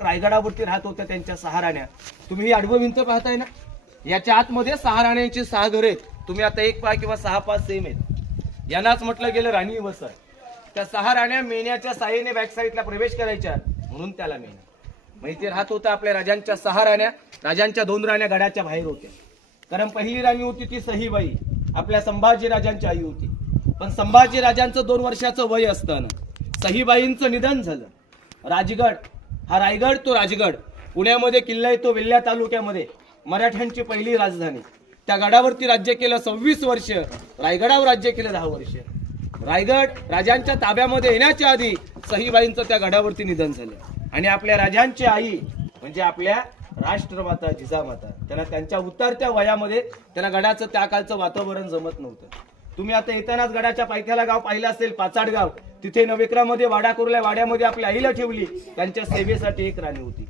रायगडावरती राहत होत्या त्यांच्या 6 राण्या. तुम्ही ही आडवं भिंत पाहताय ना, याच्या आतमध्ये 6 राण्यांची 6 घरे आहेत. तुम्ही आता 1 पहा किंवा 6 5 सेम आहेत. यांनाच म्हटलं गेलं राणी वसार. त्या 6 राण्या मेण्याच्या साहाय्याने बॅक साईडला प्रवेश करायच्या, म्हणून त्याला मेणा. माहिती राहत होता आपल्या राजांच्या 6 राण्या. राजांच्या 2 राण्या गडाच्या बाहेर होत्या. कारण पहिली राणी होती ती सहीबाई, आपल्या संभाजी राजांची आई होती. पण संभाजी राजांचं 2 वर्षाचं वय असताना सहीबाईंचं निधन झालं. राजगड हा रायगड तो राजगड पुण्यामध्ये किल्ला आहे तो वेल्हा तालुक्यामध्ये मराठ्यांची पहिली राजधानी. त्या गडावरती राज्य केलं 26 वर्ष, रायगडावर राज्य केलं 10 वर्ष. रायगड राजांच्या ताब्यामध्ये येण्याच्या आधी सहीबाईंचं त्या गडावरती निधन झालं. आणि आपल्या राजांची आई म्हणजे आपल्या राष्ट्रमाता जिजामाता, त्यांना त्यांच्या उतरत्या वयामध्ये त्यांना गडाचं त्या काळचं वातावरण जमत नव्हतं. तुम्ही आता येतानाच गडाच्या पायथ्याला गाव पाहिलं असेल, पाचाडगाव. तिथे नवेकरामध्ये वाडा कोरल्या वाड्यामध्ये आपल्या आईला ठेवली. त्यांच्या सेवेसाठी 1 राणी होती.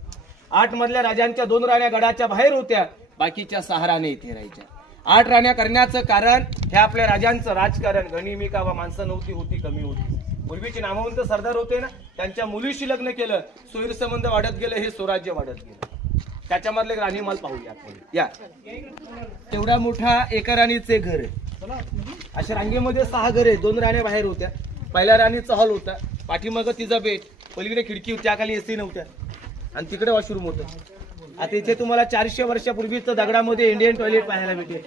8 मधल्या राजांच्या 2 राण्या गडाच्या बाहेर होत्या, बाकीच्या 6 राण्या इथे राहायच्या. 8 राण्या करण्याचं कारण हे आपल्या राजांचं राजकारण. गनिमिका व माणसं नव्हती, होती कमी होती. पूर्वीचे नामवंत सरदार होते ना, त्यांच्या मुलीशी लग्न केलं, सोयीर संबंध वाढत गेलं, हे स्वराज्य वाढत गेलं. त्याच्यामधले राणीमाल पाहूया आपण. या तेवढा मोठा एका राणीचे घर आहे. अशा रांगेमध्ये 6 घरे, 2 राण्या बाहेर होत्या. पहिल्या राणीचा हॉल होता, पाठीमागं तिचा बेड, पलीकडे खिडकी होती, त्याखाली एसी नव्हत्या, आणि तिकडे वॉशरूम होतं. आता इथे तुम्हाला 400 वर्षापूर्वीच दगडामध्ये इंडियन टॉयलेट पाहायला भेटेल.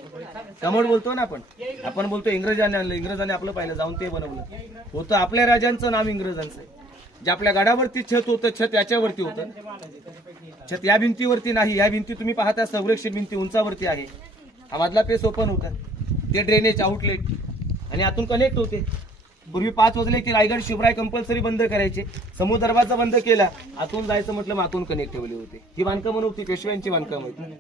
कमोड बोलतो ना आपण बोलतो इंग्रजांनी आणलं, इंग्रजांनी आपलं पाहिलं, जाऊन ते बनवलं होतं. आपल्या राजांचं नाव इंग्रजांचं आहे. जे आपल्या गडावरती छत होतं, छत याच्यावरती होतं. छत या भिंतीवरती नाही. या भिंती तुम्ही पाहता संरक्षित भिंती उंचावरती आहे. हा मधला पेस ओपन होता, ते ड्रेनेज आउटलेट, आणि आतून कनेक्ट होते. पूर्वी 5 वाजले की रायगड शिवराय कंपल्सरी बंद करायचे. समोर दरवाजा बंद केला, आतून जायचं म्हटलं मग आतून कनेक्ट ठेवले होते. ही बांधकामं नव्हती, पेशव्यांची बांधकामं होती.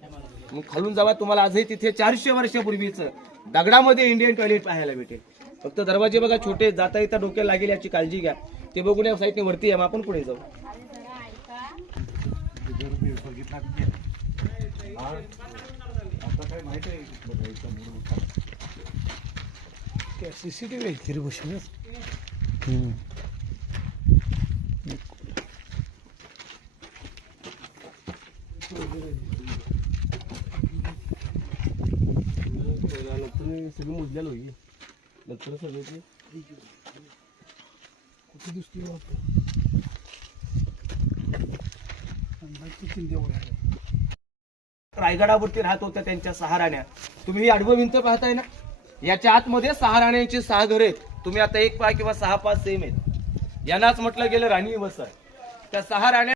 मग खालून जावा, तुम्हाला आजही तिथे 400 वर्षापूर्वीचं दगडामध्ये इंडियन टॉयलेट पाहायला भेटेल. फक्त दरवाजे बघा छोटे, जाता येता डोक्याला लागेल याची काळजी घ्या. ते बघून या साईडने वरती या, मग आपण पुढे जाऊ. सीसीटीव्ही आहे खरी गोष्ट. सगळं मुजलेलं होईल नंतर सगळं कुठे दिसतोय रायगडावरती राहत होत्या त्यांच्या 6 राण्या. तुम्ही ही आडवं भिंत पाहताय ना, याच्या आतमध्ये 6 राण्यांची 6 घरे आहेत. तुम्ही आता 1 पहा किंवा 6 5 सेम आहेत. यांनाच म्हटलं गेलं राणी वसार. त्या 6 राण्या